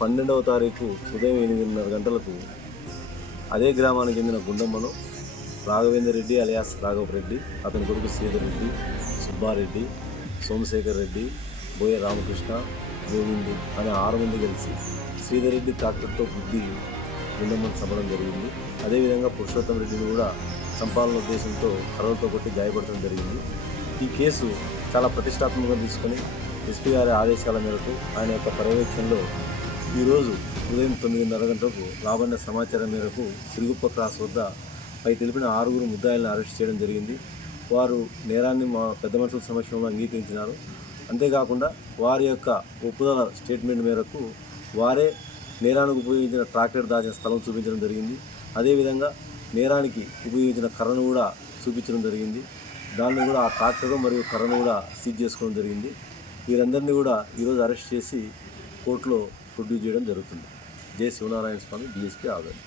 12వ తారీఖు ఉదయం 8:30 గంటలకు అదే గ్రామానికి చెందిన గుండమ్మను రాఘవేందర్ రెడ్డి అలియాస్ రాఘవ్ రెడ్డి, అతని కొడుకు శ్రీధర్ రెడ్డి, సుబ్బారెడ్డి, సోమశేఖర్ రెడ్డి, బోయ రామకృష్ణ, గోవిందు అనే 6 మంది కలిసి శ్రీధర్ రెడ్డి ట్రాక్టర్తో గుద్ది గుండమ్మను చంపడం జరిగింది. అదేవిధంగా పురుషోత్తం రెడ్డిని కూడా చంపాలన్న ఉద్దేశంతో కర్రలతో కొట్టి గాయపడటం జరిగింది. ఈ కేసు చాలా ప్రతిష్టాత్మకంగా తీసుకొని ఎస్పీ గారి ఆదేశాల మేరకు ఆయన యొక్క పర్యవేక్షణలో ఈరోజు ఉదయం 9:30 గంటలకు రాబడిన సమాచారం మేరకు సిరుగుప్ప క్రాస్ వద్ద పై తెలిపిన 6 ముద్దాయిలను అరెస్ట్ చేయడం జరిగింది. వారు నేరాన్ని మా పెద్ద మనుషుల సమక్షంలో అంగీకరించినారు. అంతేకాకుండా వారి యొక్క ఒప్పుదల స్టేట్మెంట్ మేరకు వారే నేరానికి ఉపయోగించిన ట్రాక్టర్ దాచిన స్థలం చూపించడం జరిగింది. అదేవిధంగా నేరానికి ఉపయోగించిన కర్రను కూడా చూపించడం జరిగింది. దాన్ని కూడా ఆ ట్రాక్టర్ మరియు కర్రను కూడా సీజ్ చేసుకోవడం జరిగింది. వీరందరినీ కూడా ఈరోజు అరెస్ట్ చేసి కోర్టులో ప్రొడ్యూస్ చేయడం జరుగుతుంది. జై శివనారాయణ స్వామి, డిఎస్పీ ఆదరణ.